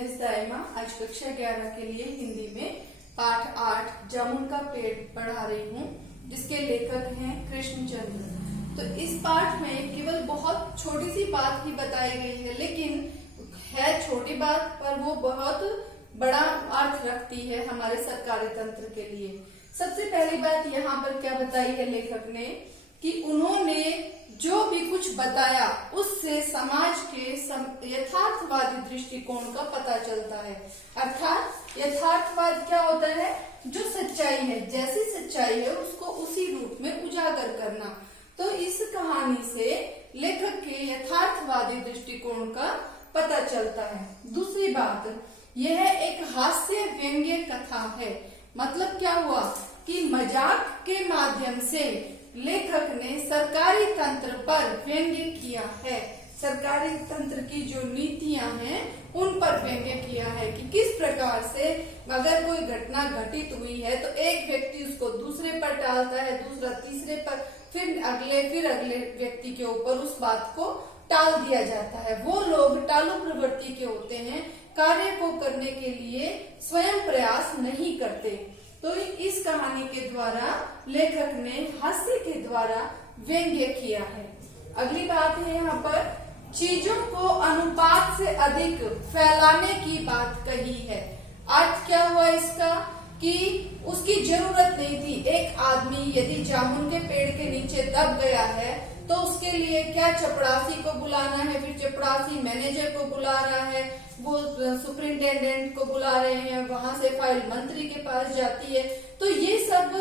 दिनेश दाइमा आज कक्षा 11 के लिए हिंदी में पाठ 8 जामुन का पेड़ पढ़ा रही हूँ, जिसके लेखक हैं कृष्णचंद्र। तो इस पाठ में केवल बहुत छोटी सी बात ही बताई गई है, लेकिन है छोटी बात पर वो बहुत बड़ा अर्थ रखती है हमारे सरकारी तंत्र के लिए। सबसे पहली बात यहाँ पर क्या बताई है लेखक ने कि उन्होंने जो भी कुछ बताया उससे समाज के यथार्थवादी दृष्टिकोण का पता चलता है। अर्थात यथार्थवाद क्या होता है? जो सच्चाई है, जैसी सच्चाई है उसको उसी रूप में उजागर करना। तो इस कहानी से लेखक के यथार्थवादी दृष्टिकोण का पता चलता है। दूसरी बात, यह एक हास्य व्यंग्य कथा है। मतलब क्या हुआ कि मजाक के माध्यम से लेखक ने सरकारी तंत्र पर व्यंग्य किया है। सरकारी तंत्र की जो नीतियां हैं उन पर व्यंग्य किया है कि किस प्रकार से अगर कोई घटना घटित हुई है तो एक व्यक्ति उसको दूसरे पर टालता है, दूसरा तीसरे पर, फिर अगले व्यक्ति के ऊपर उस बात को टाल दिया जाता है। वो लोग टालू प्रवृत्ति के होते हैं, कार्य को करने के लिए स्वयं प्रयास नहीं करते। तो इस कहानी के द्वारा लेखक ने हास्य के द्वारा व्यंग्य किया है। अगली बात है यहाँ पर, चीजों को अनुपात से अधिक फैलाने की बात कही है। अर्थ क्या हुआ इसका कि उसकी जरूरत नहीं थी। एक आदमी यदि जामुन के पेड़ के नीचे दब गया है तो उसके लिए क्या चपरासी को बुलाना है, फिर चपरासी मैनेजर को बुला रहा है, वो सुपरिंटेंडेंट को बुला रहे हैं, वहां से फाइल मंत्री के पास जाती है। तो ये सब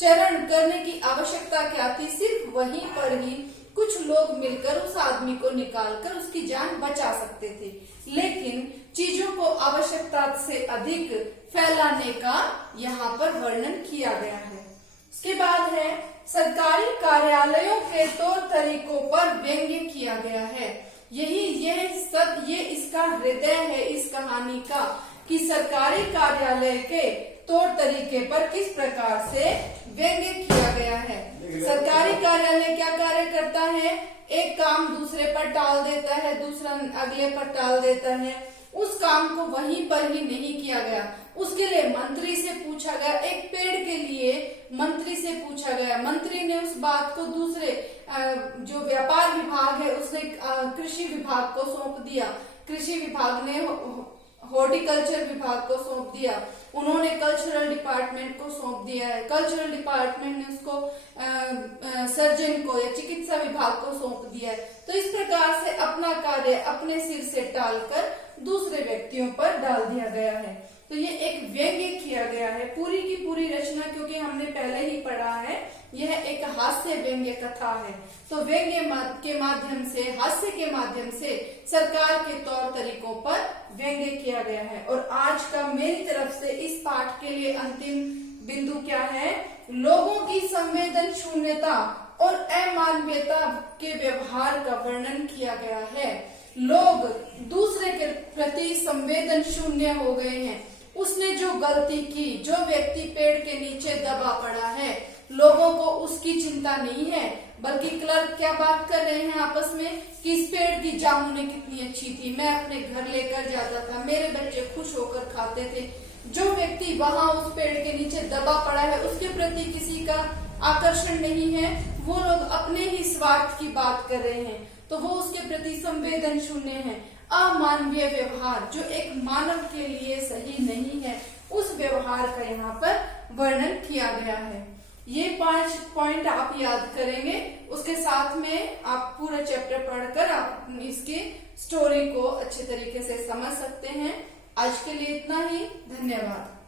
चरण करने की आवश्यकता क्या थी? सिर्फ वहीं पर ही कुछ लोग मिलकर उस आदमी को निकालकर उसकी जान बचा सकते थे। लेकिन चीजों को आवश्यकता से अधिक फैलाने का यहाँ पर वर्णन किया गया है। उसके बाद है, सरकारी कार्यालयों के तौर तरीकों पर व्यंग्य किया गया है। ये इसका हृदय है इस कहानी का कि सरकारी कार्यालय के तौर तरीके पर किस प्रकार से व्यंग्य किया गया है। सरकारी कार्यालय क्या कार्य करता है? एक काम दूसरे पर टाल देता है, दूसरा अगले पर टाल देता है। उस काम को वहीं पर ही नहीं किया गया, उसके लिए मंत्री से पूछा गया। एक पेड़ के लिए मंत्री से पूछा गया, मंत्री ने उस बात को दूसरे जो व्यापार विभाग है उसने कृषि विभाग को सौंप दिया, कृषि विभाग ने हॉर्टिकल्चर विभाग को सौंप दिया, उन्होंने कल्चरल डिपार्टमेंट को सौंप दिया है, कल्चरल डिपार्टमेंट ने उसको सर्जन को या चिकित्सा विभाग को सौंप दिया है। तो इस प्रकार से अपना कार्य अपने सिर से टालकर दूसरे व्यक्तियों पर डाल दिया गया है। तो ये एक व्यंग्य किया गया है। पूरी की पूरी रचना, क्योंकि हमने पहले ही पढ़ा है, यह एक हास्य व्यंग्य कथा है। तो व्यंग्य के माध्यम से, हास्य के माध्यम से सरकार के तौर तरीकों पर व्यंग्य किया गया है। और आज का मेरी तरफ से इस पाठ के लिए अंतिम बिंदु क्या है? लोगों की संवेदन शून्यता और अमानवीयता के व्यवहार का वर्णन किया गया है। लोग दूसरे के प्रति संवेदन शून्य हो गए हैं। उसने जो गलती की, जो व्यक्ति पेड़ के नीचे दबा पड़ा है, लोगों को उसकी चिंता नहीं है, बल्कि क्लर्क क्या बात कर रहे हैं आपस में कि इस पेड़ की जामुनें कितनी अच्छी थी, मैं अपने घर लेकर जाता था, मेरे बच्चे खुश होकर खाते थे। जो व्यक्ति वहां उस पेड़ के नीचे दबा पड़ा है उसके प्रति किसी का आकर्षण नहीं है, वो लोग अपने ही स्वार्थ की बात कर रहे हैं, तो वो उसके प्रति संवेदन शून्य है। अमानवीय व्यवहार जो एक मानव के लिए सही नहीं है, उस व्यवहार का यहाँ पर वर्णन किया गया है। ये 5 पॉइंट आप याद करेंगे, उसके साथ में आप पूरा चैप्टर पढ़कर आप इसके स्टोरी को अच्छे तरीके से समझ सकते हैं। आज के लिए इतना ही, धन्यवाद।